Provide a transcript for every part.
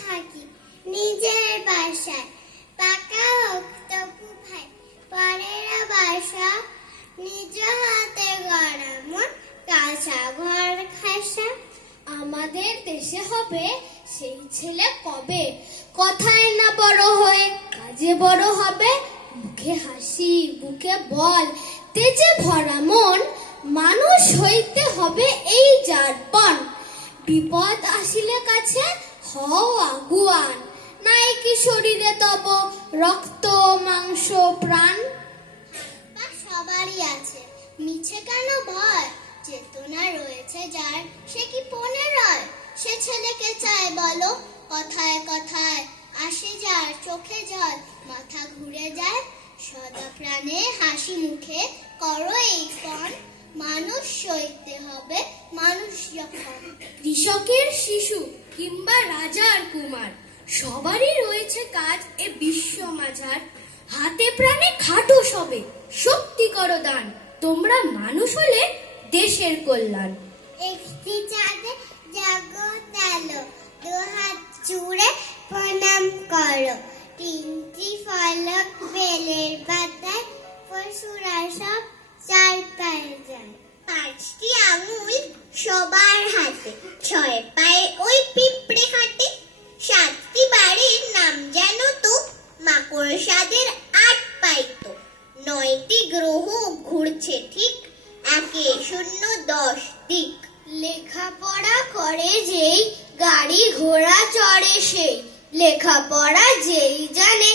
থাকি নিজের বাসায়, পাকা হোক তবু ভাই পরের বাসা, নিজ হাতে গড়া মোর কাঁচা ঘর খাসা। আমাদের দেশে হবে সেই ছেলে কবে, কথায় না বড় হয়ে কাজে বড় হবে। মুখে হাসি বুকে বল, তেজে ভরা মন, মানুষ হইতে হবে এই যারপণ। বিপদ আসিলে কাছে হও আগুয়ান, নাই কি শরীরে তব রক্ত মাংস প্রাণ। বা সবারই আছে, মিছে কেন ভয়, চেতনা রয়েছে যার সে কি পনে রয়। সে ছেলেকে চায় বলো, কথায় কথায় আসে যার চোখে জল, মাথা ঘুরে যায় সদা প্রাণে হাসি মুখে করো এই পণ। মানুষ সইতে হবে মানুষ যখন। কৃষকের শিশু কিংবা রাজার কুমার, সবারই রয়েছে কাজ এ বিশ্ব মাঝার। হাতে প্রাণে খাটো সবে, শক্তি করো দান, তোমরা মানুষ হলে দেশের কল্যাণ। একটি চাঁদে জগৎ আলো, দুহাত জুড়ে প্রণাম করো। তিনটি ফলক বেলের পাতায়, পশুরা সব চার পায়ে যায়। পাঁচটি আঙুল সবার হাতে, ছয় পায়ে ওই পিঁপড়ে হাঁটে। সাতটি বাড়ির নাম জানো তো, মাকড়সাদের ৮ পাই তো। ৯টি গ্রহ ঘুরছে ঠিক, ১-০-১০ দিক। লেখাপড়া করে যেই, গাড়ি ঘোড়া চড়ে সেই। লেখাপড়া যেই জানে,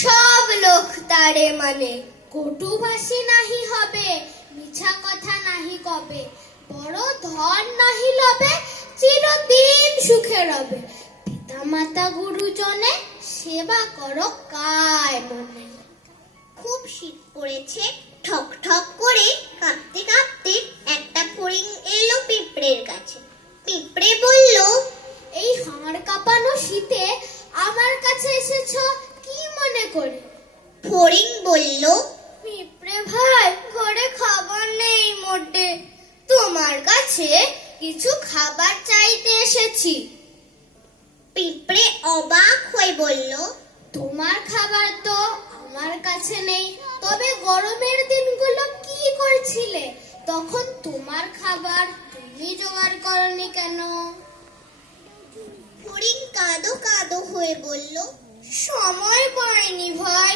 সব লোক তারে মানে। কটুভাষী নাহি হবে, মিছা কথা নাহি কবে। বড় ধন নাহি লবে, চিরদিন সুখে রবে। পিতা মাতা গুরুজনে, সেবা করো কায় মনে। খুব শীত পড়েছে, ঠক ঠক করে কাঁপতে কাঁপতে একটা ফড়িং এলো পিঁপড়ের কাছে। পিঁপড়ে বলল, এই হাড় কাঁপানো শীতে আমার কাছে এসেছো কি মনে করে? ফড়িং বলল, পিঁপড়ে ভাই, ঘরে খাবার নেই মোটে, তোমার কাছে কিছু খাবার চাইতে এসেছি। পিঁপড়ে অবাক হয়ে বলল, তোমার খাবার তো আমার কাছে নেই, তবে গরমের দিনগুলো কি করছিলে? তখন তোমার খাবার তুমি জোগাড় করনি কেন? ফড়িং কাঁদো কাঁদো হয়ে বলল, সময় পাইনি ভাই,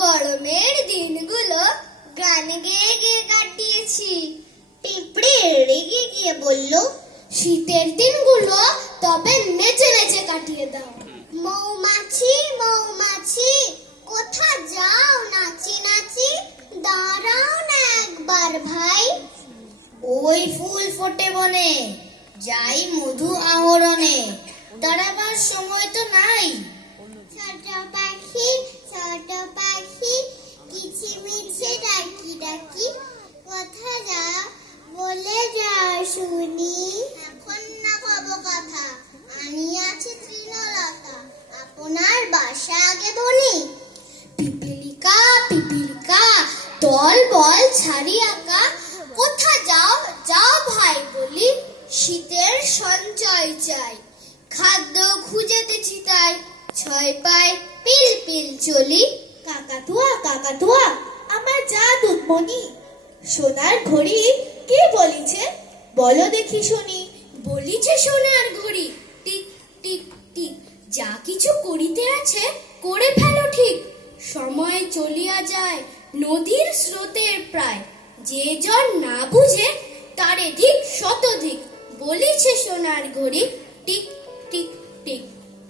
গরমের দিনগুলো গান গেয়ে গেয়ে কাটিয়েছি। পিঁপড়ে রেগে গিয়ে বলল, শীতের দিনগুলো তবে নেচে নেচে কাটিয়ে দাও। মৌমাছি মৌমাছি, কোথা যাও নাচি নাচি, দাঁড়াও না একবার ভাই। ওই ফুল ফোটে বনে, যাই মধু আহরণে, দাঁড়াবার সময় তো নাই। ছোট পাখি কিচিমিচি ডাকি ডাকি, কোথা যাও বলে যাও শুনি। এখন না কব কথা, আমি আছি তৃণলতা, আপনার বাসা আগে বলি। পিপিলিকা পিপিলিকা, দল বল ছাড়ি আঁকা, কোথা যাও যাও ভাই বলি। শীতের সঞ্চয় চাই, খাদ্য খুঁজেতেছি তাই, ৬ পায় পিল পিল চলি। কাকাতুয়া কাকাতুয়া, আমার জাদুর মণি, সোনার ঘড়ি কে বলিছে, বলো দেখি শুনি। বলিছে সোনার ঘড়ি, টিক টিক টিক, যা কিছু করিতে আছে করে ফেলো ঠিক। সময় চলিয়া যায় নদীর স্রোতের প্রায়, যে জন না বুঝে তারে ঠিক শতধিক। বলিছে সোনার ঘড়ি, টিক টিক টিক।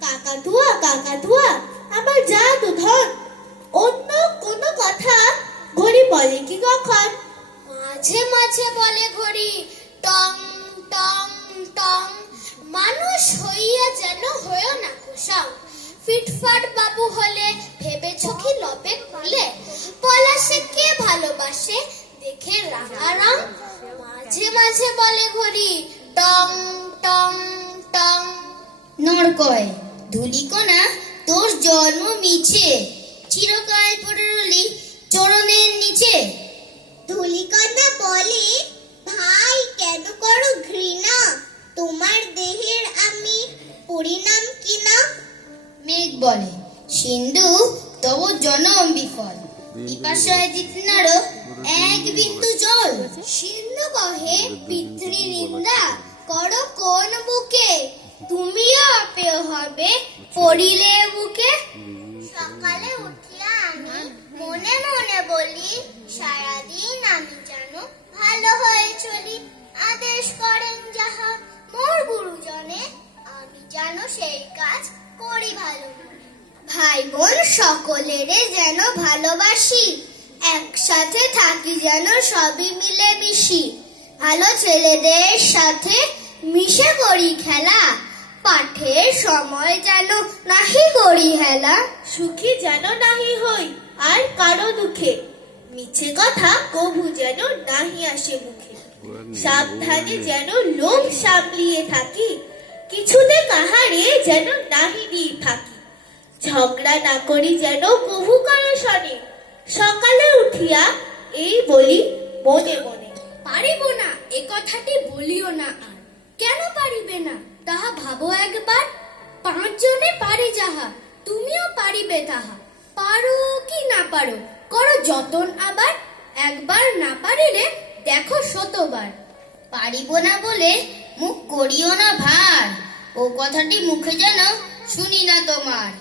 কাকাতুয়া কাকাতুয়া, আমার জাদু ধন, অন্য কোনো কথা ঘড়ি বলে কি কখন? মাঝে মাঝে বলে ঘড়ি, টং টং টং। মানুষ হইয়া যেন হয়েও না কোসাও, ফিটফাট বাবু হলে ভেবেছ কি লবে খুলে? পলাশে কে ভালোবাসে দেখে রাঙা রং। মাঝে মাঝে বলে ঘড়ি, টং টং টং। নড়কয় ধুলিকণা, তোর জন্ম মিছে, চিরকাল পড়ে রলি চরণের নিচে। ধূলিকণা বলে, ভাই কেন করো ঘৃণা, তোমার দেহের আমি পরিণাম কিনা বলে, সিন্ধু তব জনম বিফল, পিপাসায় তৃষ্ণার এক বিন্দু জল। সিন্ধু কহে পিতৃ নিন্দা করো কোন বুকে, তুমিও অপেয় হবে পড়িলে বুকে। সকালে উঠিয়া আমি মনে মনে বলি, সারাদিন আমি যেন ভালো হয়ে চলি। আদেশ করেন যাহা মোর গুরুজনে, আমি যেন সেই কাজ করি ভালো মনে। ভাই বোন সকলেরে যেন ভালোবাসি, একসাথে থাকি যেন সবই মিলে মিশি। ভালো ছেলেদের সাথে মিশে করি খেলা, পাঠের সময় যেন নাহি করি হেলা। সুখী যেন নাহি হই আর কারো দুঃখে, মিছে কথা কভু যেন নাহি আসে মুখে। সাবধানে যেন লোভ সামলিয়ে থাকি, কিছুতে কাহারে যেন নাহি দিই ফাঁকি। ঝগড়া না করি যেন কভু কারো শনে, সকালে উঠিয়া এই বলি মনে মনে। পারিব না এ কথাটি বলিও না আর, কেন পারিবে না তাহা ভাবো একবার। 5 জনে পারি যাহা, তুমিও পারিবে তাহা। পারো কি না পারো করো যতন আবার, একবার না পারিলে দেখো শতবার। পারিব না বলে মুখ করিও না ভার, ও কথাটি মুখে যেন শুনি না তোমার।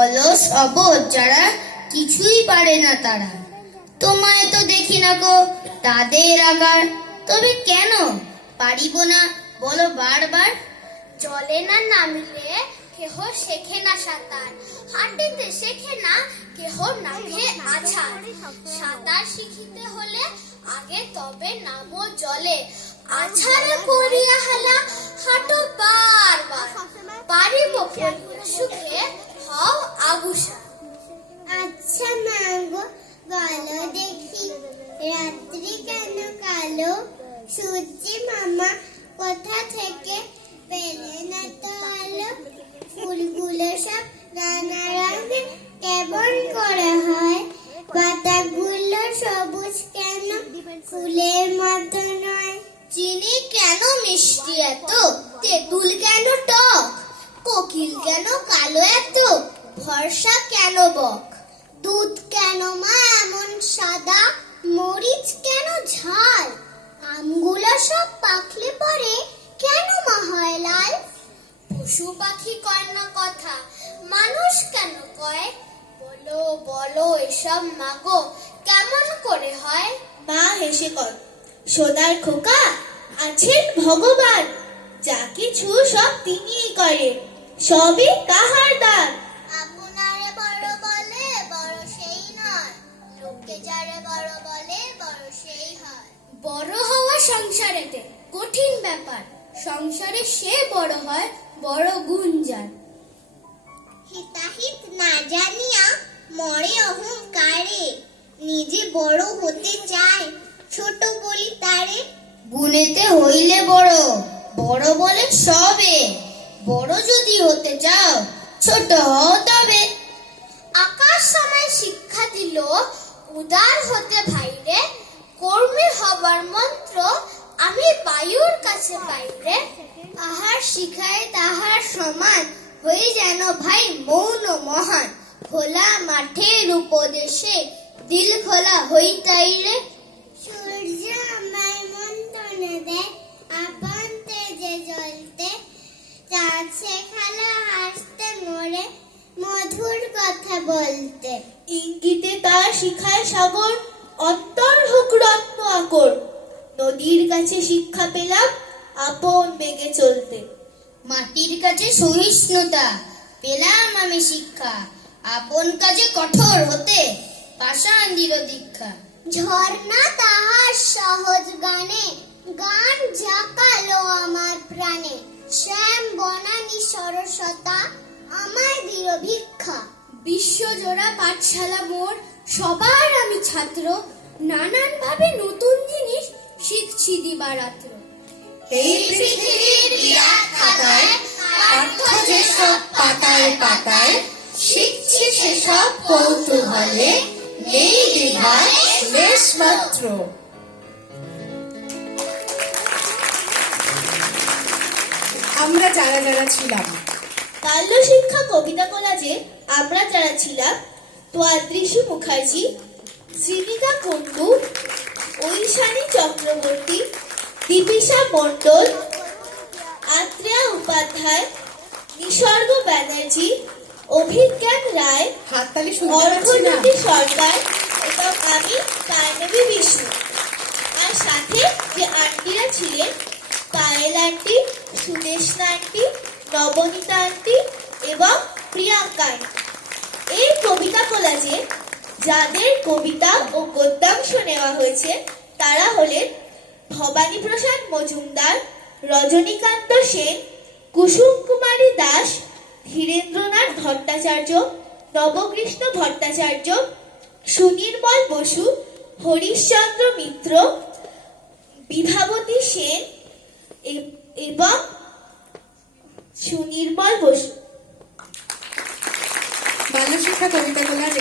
অলস অবোধ যারা, কিছুই পারে না তারা, তোমায় তো দেখি না গো তাদের আবার। তবে কেন পারিব না বলো বারবার। জলে না নামিলে কেহ শেখে না সাঁতার, হাঁটিতে শেখে না কেহ নামে আছাড়। সাঁতার শিখিতে হলে আগে তবে নামো জলে, আছাড়ে করিয়া হেলা হাঁটো বারবার। পারিব পড়িয়া সুখে হও আগুসা। আচ্ছা মাগো বলো দেখি, রাত্রি কেন কালো? সূর্যি মামা কোথা থেকে পেলে না তো আলো? ফুলগুলো সব নানা রঙে কেমন করে হয়? পাতাগুলো সবুজ কেন, ফুলের মতো নয়? চিনি কেন মিষ্টি এত, তেঁতুল কেন টক? কোকিল কেন কালো এত, ভরসা কেন বক? দুধ কেন মা এমন সাদা, মরিচ কেন ঝাল? আমগুলো সব পাকলে পরে কেন মা হয় লাল? পশু পাখি কয় না কথা, মানুষ কেন কয়? বলো বলো এসব মাগো কেমন করে হয়? মা হেসে কর, সোনার খোকা আছেন ভগবান, যা কিছু সব তিনিই করেন, সবই তাহার দান। আপনারে বড় বলে বড় সেই নয়, লোকে যারে বড় বলে বড় সেই হয়। বড় হওয়া সংসারেতে কঠিন ব্যাপার, সংসারে সে বড় হয় বড় গুণ যার। হিতাহিত না জানিয়া মরে অহংকারে, নিজে বড় হতে চায় ছোট বলি তারে। গুণেতে হইলে বড়, বড় বলে সবে, বড় যদি হতে চাও ছোট হও তবে। আকাশ সময় শিক্ষা দিল উদার হতে ভাইরে, কর্মী হবার মন্ত্র আমি বায়ুর কাছে পাইরে। আহার শিখায় তাহার সমান, হই যেন ভাই মৌন মহান। খোলা মাঠের উপদেশে দিল খোলা হই তাইরে। সূর্য আমায় মন্ত্রণা দেয় আপন তেজে জ্বলতে, চাঁদ শেখালো হাসতে মোরে মধুর কথা বলতে। ইঙ্গিতে তার শিখায় সাগর, অন্তর হোক রত্ন আকর। নদীর কাছে শিক্ষা পেলাম আপন বেগে চলতে। মাটির কাছে সহিষ্ণুতা পেলাম আমি শিক্ষা, আপন কাজে কঠোর হতে পাষাণ দৃঢ় দীক্ষা। ঝর্ণা তাহার সহজ গানে, গান জাকালো আমার প্রাণে। শ্যাম বনানী সরসতা আমার দৃঢ় ভিক্ষা। বিশ্বজোড়া পাঠশালা মোর, সবার আমি ছাত্র। নানান ভাবে নতুন জিনিস শিখছি দিবারাত্র। এই পৃথিবীর বিরাট খাতায় পাঠ্য যেসব পাতায় পাতায়, শিখছি সেসব কৌতূহলে, নেই দ্বিধায় লেশ মাত্র। আমরা যারা যারা ছিলাম বাল্য শিক্ষা কবিতা কোলাজে আমরা যারা ছিলাম তোয়াদ্রিশু মুখার্জি, শ্রীনিকা কুন্ডু, ঐশানী চক্রবর্তী, দীপিশা মণ্ডল, আত্রেয়া উপাধ্যায়, নিসর্গ ব্যানার্জি, অভিজ্ঞান রায়, হাততালি শুনতে পাচ্ছি না। অর্ঘ্যজ্যোতি সরকার এবং আমি কায়নবী বিষ্ণু। আর সাথে যে আন্টিরা ছিলেন, Payel aunty, Sudeshna aunty, Nabanita aunty এবং প্রিয়াঙ্কা আন্টি। এই কবিতা কোলাজে যাদের কবিতা ও গদ্যাংশ নেওয়া হয়েছে তারা হলেন ভবানী প্রসাদ মজুমদার, রজনীকান্ত সেন, কুসুম কুমারী দাস, ধীরেন্দ্রনাথ ভট্টাচার্য, নবকৃষ্ণ ভট্টাচার্য, সুনির্মল বসু, হরিশচন্দ্র মিত্র, বিভাবতী সেন এবং সুনির্মল বসু। বাল্য শিক্ষা কবিতা কোলার